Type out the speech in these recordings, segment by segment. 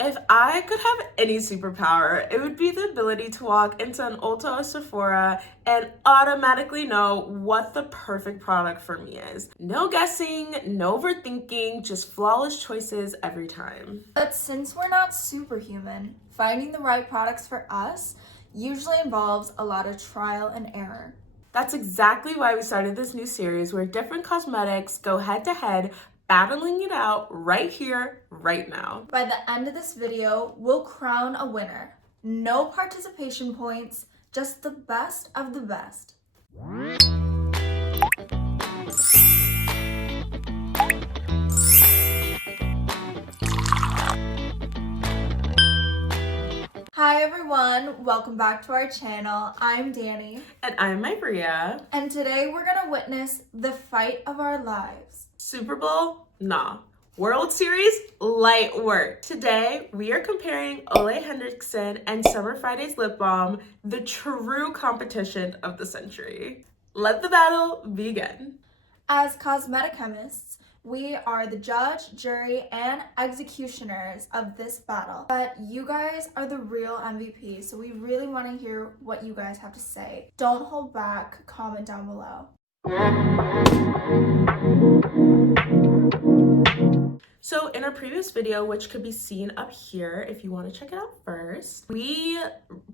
If I could have any superpower, it would be the ability to walk into an Ulta or Sephora and automatically know what the perfect product for me is. No guessing, no overthinking, just flawless choices every time. But since we're not superhuman, finding the right products for us usually involves a lot of trial and error. That's exactly why we started this new series where different cosmetics go head to head, battling it out right here, right now. By the end of this video, we'll crown a winner. No participation points, just the best of the best. Hi everyone, welcome back to our channel. I'm Danny. And I'm Maria. And today we're gonna witness the fight of our lives. Super Bowl? Nah. World Series? Light work. Today, we are comparing Ole Henriksen and Summer Fridays Lip Balm, the true competition of the century. Let the battle begin. As cosmetic chemists, we are the judge, jury, and executioners of this battle. But you guys are the real MVP, so we really want to hear what you guys have to say. Don't hold back, comment down below. So in our previous video, which could be seen up here if you want to check it out first, we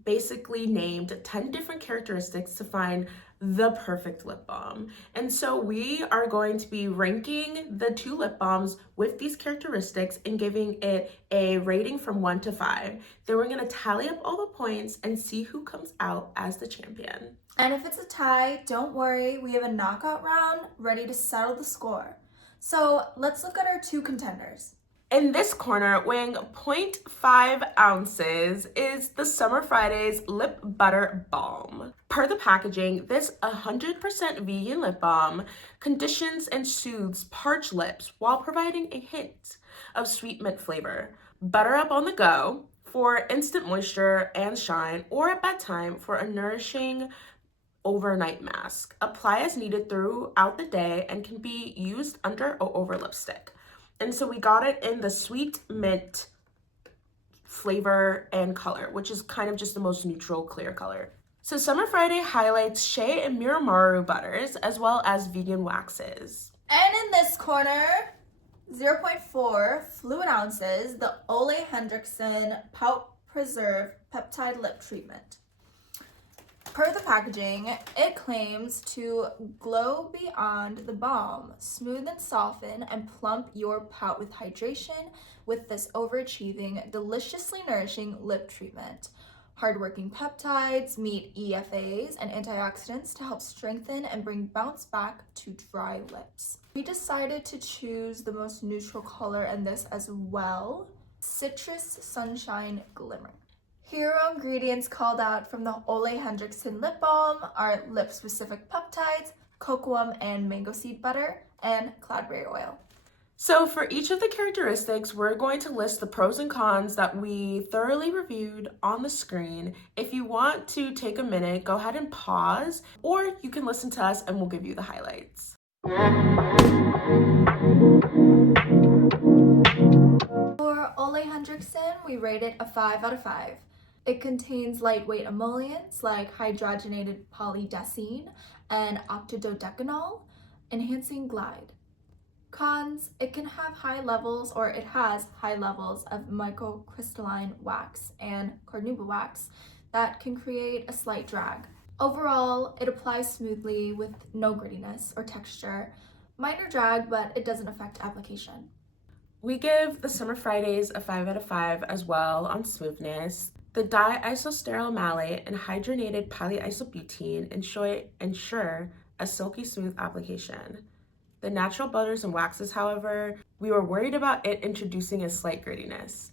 basically named 10 different characteristics to find the perfect lip balm. And so we are going to be ranking the two lip balms with these characteristics and giving it a rating from 1 to 5. Then we're going to tally up all the points and see who comes out as the champion. And if it's a tie, don't worry, we have a knockout round ready to settle the score. So let's look at our two contenders. In this corner, weighing 0.5 ounces, is the Summer Fridays Lip Butter Balm. Per the packaging, this 100% vegan lip balm conditions and soothes parched lips while providing a hint of sweet mint flavor. Butter up on the go for instant moisture and shine, or at bedtime for a nourishing overnight mask. Apply as needed throughout the day and can be used under or over lipstick. And so we got it in the sweet mint flavor and color, which is kind of just the most neutral clear color. So Summer Friday highlights shea and Muramaru butters as well as vegan waxes. And in this corner, 0.4 fluid ounces, the Ole Henriksen Pout Preserve Peptide Lip Treatment. Per the packaging, it claims to glow beyond the balm, smooth and soften, and plump your pout with hydration with this overachieving, deliciously nourishing lip treatment. Hardworking peptides meet EFAs and antioxidants to help strengthen and bring bounce back to dry lips. We decided to choose the most neutral color in this as well, Citrus Sunshine Glimmer. Hero ingredients called out from the Ole Henriksen lip balm are lip-specific peptides, cocoa and mango seed butter, and cloudberry oil. So for each of the characteristics, we're going to list the pros and cons that we thoroughly reviewed on the screen. If you want to take a minute, go ahead and pause, or you can listen to us and we'll give you the highlights. For Ole Henriksen, we rate it a 5 out of 5. It contains lightweight emollients like hydrogenated polydecene and octadodecanol, enhancing glide. Cons, it can have high levels, or it has high levels of microcrystalline wax and carnauba wax that can create a slight drag. Overall, it applies smoothly with no grittiness or texture. Minor drag, but it doesn't affect application. We give the Summer Fridays a 5 out of 5 as well on smoothness. The diisosteryl malate and hydrogenated polyisobutene ensure a silky smooth application. The natural butters and waxes, however, we were worried about it introducing a slight grittiness.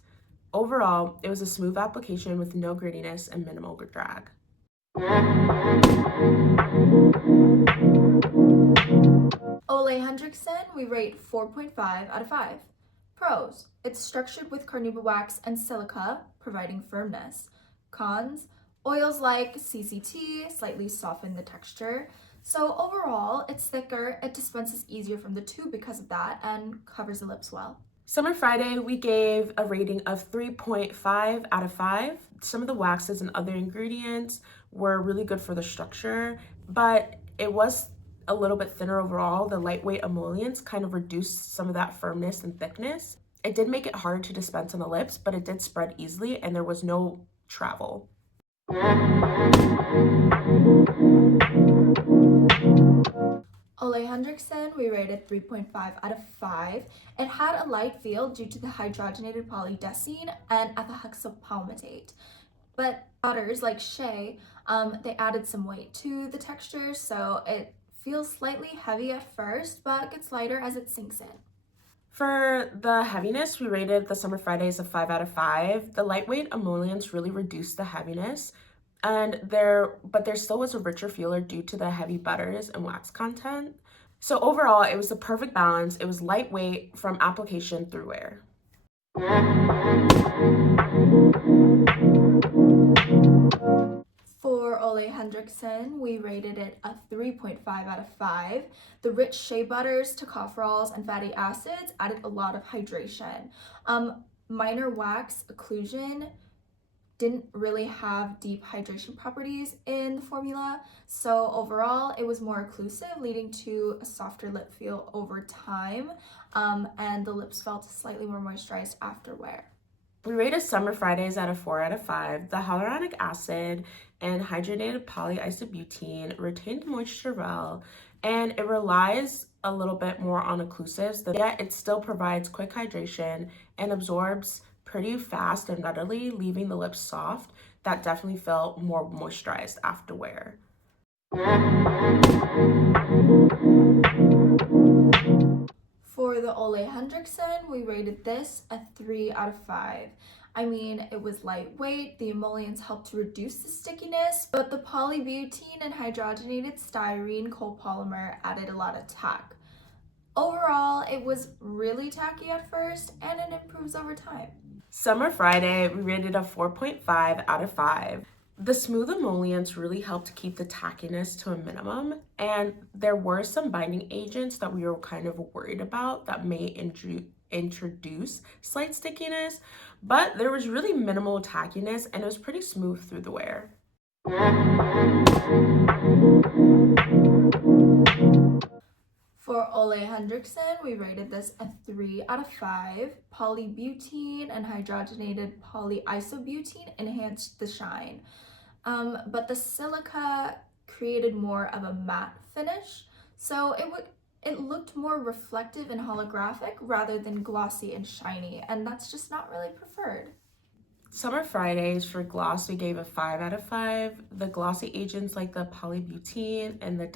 Overall, it was a smooth application with no grittiness and minimal drag. Ole Henriksen, we rate 4.5 out of 5. Pros, it's structured with carnauba wax and silica, providing firmness. Cons, oils like CCT slightly soften the texture. So overall, it's thicker, it dispenses easier from the tube because of that, and covers the lips well. Summer Friday, we gave a rating of 3.5 out of 5. Some of the waxes and other ingredients were really good for the structure, but it was a little bit thinner overall. The lightweight emollients kind of reduced some of that firmness and thickness. It did make it hard to dispense on the lips, but it did spread easily and there was no travel. Ole Henriksen, we rated 3.5 out of 5. It had a light feel due to the hydrogenated polydecene and ethylhexylpalmitate. But others like Shea, they added some weight to the texture, so it feels slightly heavy at first, but gets lighter as it sinks in. For the heaviness, we rated the Summer Fridays a 5 out of 5. The lightweight emollients really reduced the heaviness, but there still was a richer feeler due to the heavy butters and wax content. So overall, it was the perfect balance. It was lightweight from application through wear. For Ole Henriksen, we rated it a 3.5 out of 5. The rich shea butters, tocopherols, and fatty acids added a lot of hydration. Minor wax occlusion didn't really have deep hydration properties in the formula, so overall it was more occlusive, leading to a softer lip feel over time, and the lips felt slightly more moisturized after wear. We rated Summer Fridays at a 4 out of 5. The hyaluronic acid and hydrogenated polyisobutene retained moisture well, and it relies a little bit more on occlusives, yet it still provides quick hydration and absorbs pretty fast and readily, leaving the lips soft. That definitely felt more moisturized after wear. For the Ole Henriksen, we rated this a 3 out of 5. I mean, it was lightweight, the emollients helped to reduce the stickiness, but the polybutene and hydrogenated styrene copolymer added a lot of tack. Overall, it was really tacky at first, and it improves over time. Summer Friday, we rated a 4.5 out of 5. The smooth emollients really helped keep the tackiness to a minimum, and there were some binding agents that we were kind of worried about that may introduce slight stickiness, but there was really minimal tackiness and it was pretty smooth through the wear. For Ole Henriksen, we rated this a 3 out of 5. Polybutene and hydrogenated polyisobutene enhanced the shine, but the silica created more of a matte finish, so it looked more reflective and holographic rather than glossy and shiny, and that's just not really preferred. Summer Fridays for gloss, we gave a 5 out of 5. The glossy agents like the polybutene and the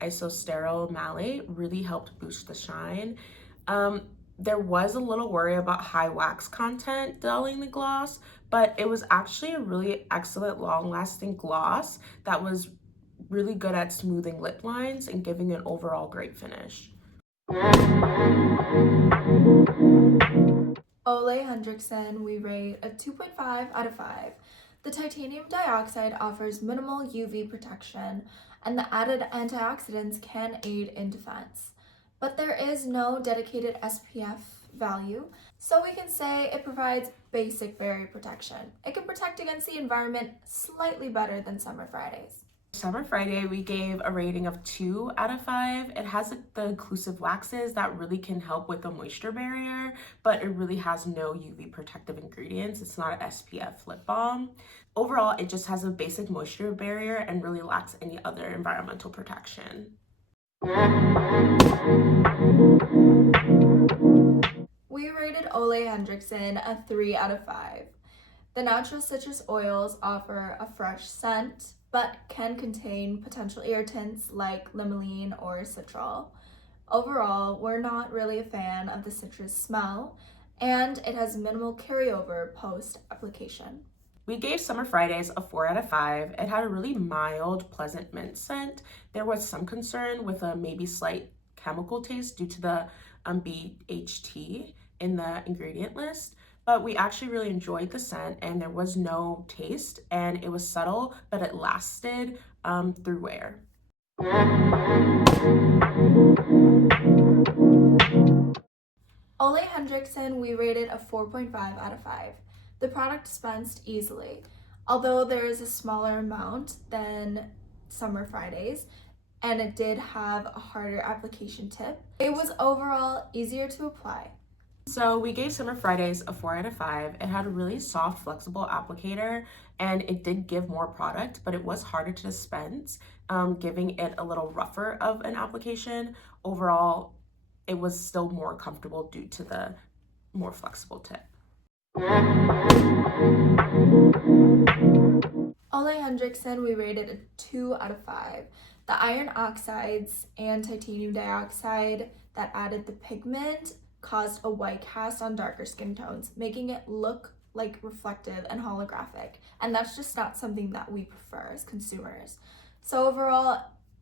diisostearyl malate really helped boost the shine. There was a little worry about high wax content dulling the gloss, but it was actually a really excellent long-lasting gloss that was really good at smoothing lip lines and giving an overall great finish. Ole Henriksen, we rate a 2.5 out of 5. The titanium dioxide offers minimal UV protection, and the added antioxidants can aid in defense. But there is no dedicated SPF value, so we can say it provides basic barrier protection. It can protect against the environment slightly better than Summer Fridays. Summer Friday, we gave a rating of 2 out of 5. It has the inclusive waxes that really can help with the moisture barrier, but it really has no UV protective ingredients. It's not an SPF lip balm. Overall, it just has a basic moisture barrier and really lacks any other environmental protection. We rated Ole Henriksen a 3 out of 5. The natural citrus oils offer a fresh scent, but can contain potential irritants like limonene or citral. Overall, we're not really a fan of the citrus smell, and it has minimal carryover post-application. We gave Summer Fridays a 4 out of 5. It had a really mild, pleasant mint scent. There was some concern with a maybe slight chemical taste due to the BHT in the ingredient list, but we actually really enjoyed the scent and there was no taste and it was subtle, but it lasted through wear. Ole Henriksen, we rated a 4.5 out of 5. The product dispensed easily, although there is a smaller amount than Summer Fridays, and it did have a harder application tip. It was overall easier to apply. So we gave Summer Fridays a 4 out of 5. It had a really soft, flexible applicator, and it did give more product, but it was harder to dispense, giving it a little rougher of an application. Overall, it was still more comfortable due to the more flexible tip. Ole Henriksen, we rated a 2 out of 5. The iron oxides and titanium dioxide that added the pigment caused a white cast on darker skin tones, making it look like reflective and holographic. And that's just not something that we prefer as consumers. So overall,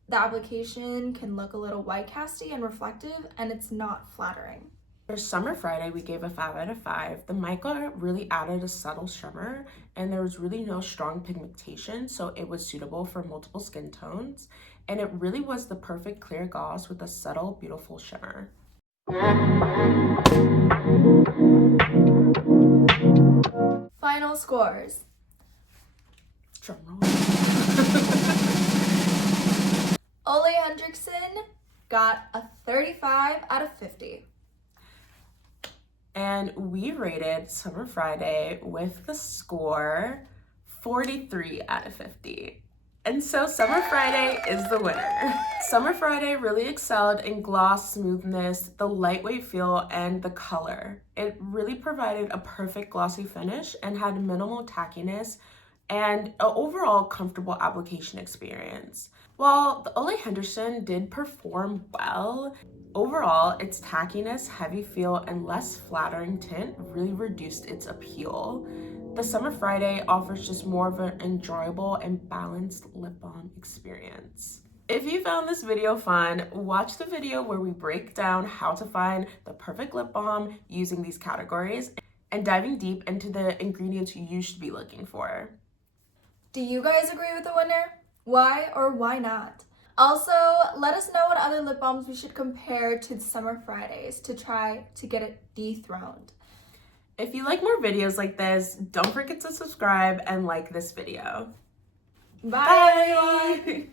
the application can look a little white casty and reflective, and it's not flattering. For Summer Friday, we gave a 5 out of 5. The mica really added a subtle shimmer, and there was really no strong pigmentation, so it was suitable for multiple skin tones. And it really was the perfect clear gloss with a subtle, beautiful shimmer. Final scores. Drumroll. Ole Henriksen got a 35 out of 50. And we rated Summer Friday with the score 43 out of 50. And so Summer Friday is the winner. Summer Friday really excelled in gloss, smoothness, the lightweight feel, and the color. It really provided a perfect glossy finish and had minimal tackiness and an overall comfortable application experience. While the Ole Henderson did perform well, overall, its tackiness, heavy feel, and less flattering tint really reduced its appeal. The Summer Friday offers just more of an enjoyable and balanced lip balm experience. If you found this video fun, watch the video where we break down how to find the perfect lip balm using these categories and diving deep into the ingredients you should be looking for. Do you guys agree with the winner? Why or why not? Also, let us know what other lip balms we should compare to the Summer Fridays to try to get it dethroned. If you like more videos like this, don't forget to subscribe and like this video. Bye, everyone!